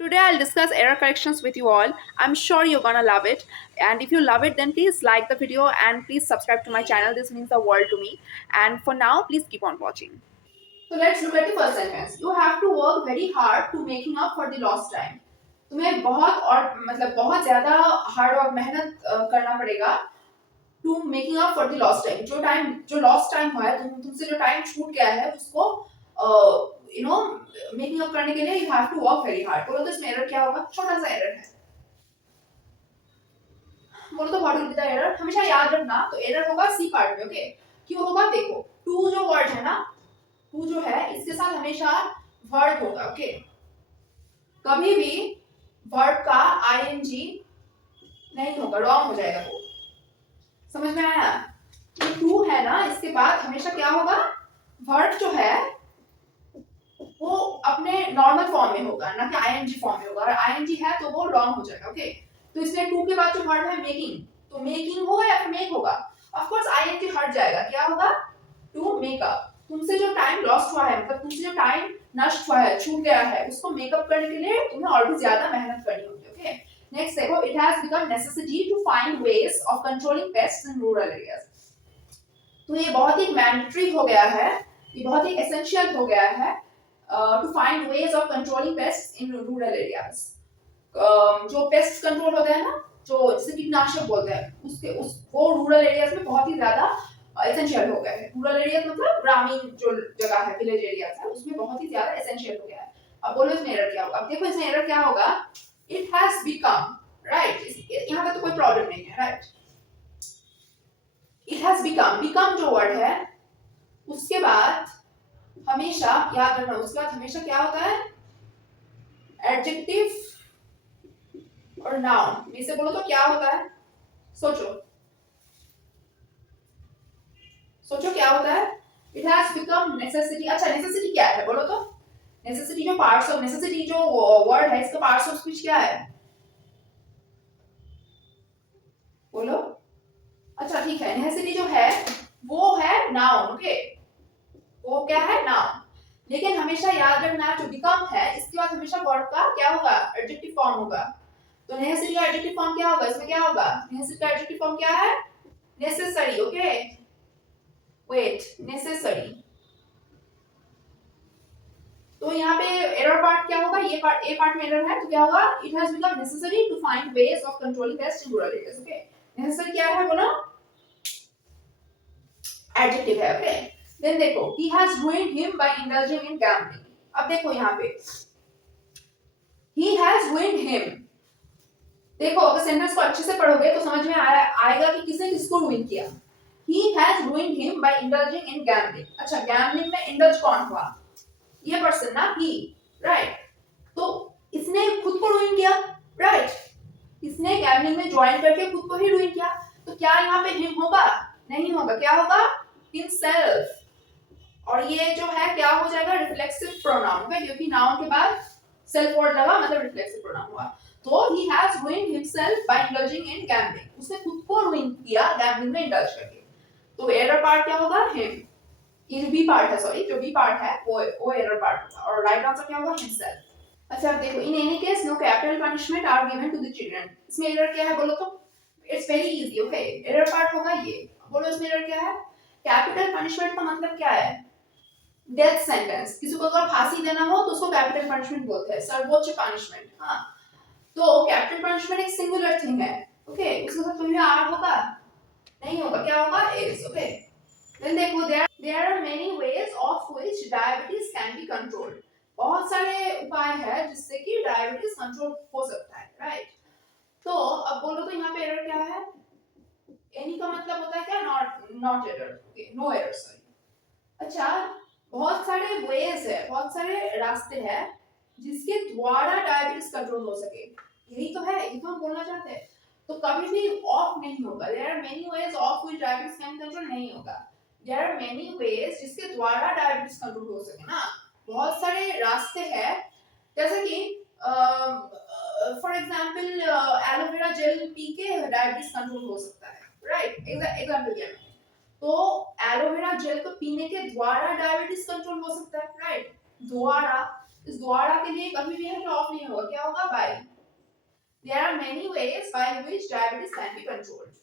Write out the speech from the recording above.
Today I'll discuss error corrections with you all. I'm sure you're gonna love it. And if you love it, then please like the video and please subscribe to my channel. This means the world to me. And for now, please keep on watching. So let's look at the first sentence. You have to work very hard to making up for the lost time. तुम्हें बहुत और मतलब बहुत ज्यादा hard work मेहनत करना पड़ेगा to making up for the lost time. जो लॉस्ट टाइम हुआ है तुमसे जो टाइम छूट गया है उसको मेकिंग अप करने के लिए you have to work very hard. बोलो तो इसमें एरर क्या होगा? छोटा सा एरर है. बोलो तो what will be the error? हमेशा याद रखना तो एरर होगा सी पार्ट में. ओके, क्यों होगा? देखो टू जो वर्ड है ना, टू जो है इसके साथ हमेशा वर्ब होगा. ओके, कभी भी वर्ब का आईएनजी नहीं होगा, रॉन्ग हो जाएगा. वो समझ में आया? ये टू है ना, इसके बाद हमेशा क्या होगा? वर्ब जो है वो अपने नॉर्मल फॉर्म में होगा, ना कि आईएनजी फॉर्म में होगा. और आईएनजी है तो वो रॉन्ग हो जाएगा. ओके, तो इसलिए टू के बाद जो वर्ब है मेकिंग, तो मेकिंग होगा या फिर मेक होगा? ऑफ कोर्स आईएनजी हट जाएगा. क्या होगा? To make up. तुमसे जो टाइम लॉस्ट हुआ है, मतलब तुमसे जो टाइम नष्ट हुआ है, छूट गया है, उसको मेकअप करने के लिए तुम्हें और भी ज्यादा मेहनत करनी होगी. ओके, नेक्स्ट देखो, it has become necessity to find ways of controlling pests in rural areas. तो ये बहुत ही मैंडेटरी हो गया है, ये बहुत ही एसेंशियल हो गया है to find ways of controlling pests in rural areas. जो पेस्ट कंट्रोल होता है ना, जो जिसे कीटनाशक बोलते हैं, उसके उस वो रूरल एरियाज में बहुत ही ज्यादा एसेंशियल हो गया है. रूरल एरियाज मतलब ग्रामीण जो जगह है, विलेज एरियाज है, उसमें बहुत ही ज्यादा एसेंशियल हो गया है. अब बोलो इसमें एरर क्या होगा? अब देखो इसमें एरर क्या होगा? It has become, right. यहाँ पे तो कोई प्रॉब्लम नहीं है, राइट. इट हैज बिकम जो वर्ड है उसके बाद हमेशा याद रखना, उसके बाद हमेशा क्या होता है? एडजेक्टिव और नाउन में से बोलो तो क्या होता है? सोचो सोचो क्या होता है? It has become necessity. अच्छा, नेसेसिटी क्या है बोलो तो? नेसेसिटी जो पार्ट्स ऑफ नेसेसिटी जो वर्ड है, इसका पार्ट्स ऑफ स्पीच क्या है? बोलो. अच्छा ठीक है, नेसेसिटी जो है वो है नाउन. ओके, वो क्या है? नाउन. लेकिन हमेशा याद रखना जो बिकम है इसके बाद हमेशा वर्ड का क्या होगा? एडजेक्टिव फॉर्म होगा. तो नेसेसिटी का एडजेक्टिव फॉर्म क्या होगा? इसमें क्या होगा? नेसेसिटी का एडजेक्टिव फॉर्म क्या है? नेसेसरी. Okay, wait, necessary. तो यहाँ पे एरर पार्ट क्या होगा? ये पार्ट, ए पार्ट में एरर है तो क्या होगा? It has become necessary to find ways of controlling pest in rural areas. Okay, necessary क्या है बोलो? एडजेक्टिव है. ओके, देन देखो, he has ruined him by indulging in gambling. अब देखो यहाँ पे he has ruined him. देखो अगर सेंटेंस को अच्छे से पढ़ोगे तो समझ में आएगा कि किसने किसको रुइन किया. He has ruined him by indulging in gambling. अच्छा, गैम्बलिंग में इंडल्ज कौन हुआ? ये पर्सन ना, he, राइट. तो इसने खुद को रुइन किया, राइट. इसने गैम्बलिंग में ज्वाइन करके खुद को ही रुइन किया. तो क्या यहाँ पे हिम होगा? नहीं होगा. क्या होगा? himself. और ये जो है क्या हो जाएगा? Reflexive pronoun. क्योंकि नाउन के बाद सेल्फ वर्ड लगा, मतलब रिफ्लेक्सिव प्रोनाउन हुआ. तो he has ruined himself by indulging in gambling. उसने खुद को रुइन किया गैम्बलिंग में इंडल्ज करके. तो एरर पार्ट क्या होगा? him. ये जो बी पार्ट है, सॉरी, जो बी पार्ट है वो एरर पार्ट होगा. और राइट आंसर क्या होगा? himself. अच्छा अब देखो, in any case no capital punishment are given to the children. इसमें एरर क्या है बोलो तो? It's very easy. Okay, error part होगा ये. बोलो इसमें एरर क्या है? कैपिटल पनिशमेंट का मतलब क्या है? Death sentence. किसी को अगर फांसी देना हो तो उसको कैपिटल पनिशमेंट बोलते हैं, सर्वोच्च पनिशमेंट. हाँ, तो कैपिटल पनिशमेंट एक सिंगुलर थिंग है. ओके, उसके साथ कोई आर होगा? नहीं होगा. क्या होगा? इज. ओके, देन देखो, there are many ways of which diabetes can be controlled. बहुत सारे उपाय हैं जिससे कि डायबिटीज कंट्रोल हो सकता है, राइट. तो अब बोलो तो यहाँ पे एरर क्या है? एनी का मतलब होता है क्या? Not error. Okay, no error, sorry. अच्छा, बहुत सारे वेज है, बहुत सारे रास्ते हैं जिसके द्वारा डायबिटीज कंट्रोल हो सके. यही तो है, यही तो हम बोलना चाहते हैं. तो कभी भी ऑफ नहीं होगा. There are many ways of which diabetes can control नहीं होगा. देयर आर मेनी वेज जिसके द्वारा डायबिटीज कंट्रोल हो सके ना. बहुत सारे रास्ते हैं, जैसे कि for example aloe vera gel P के डायबिटीज कंट्रोल हो सकता है, राइट. एग्जांपल दिया मैंने. तो एलोवेरा जेल को पीने के द्वारा डायबिटीज कंट्रोल हो सकता है, राइट. द्वारा. इस द्वारा के लिए कभी भी यहाँ पे ऑफ नहीं होगा, क्या होगा? Bye. There are many ways by which diabetes can be controlled.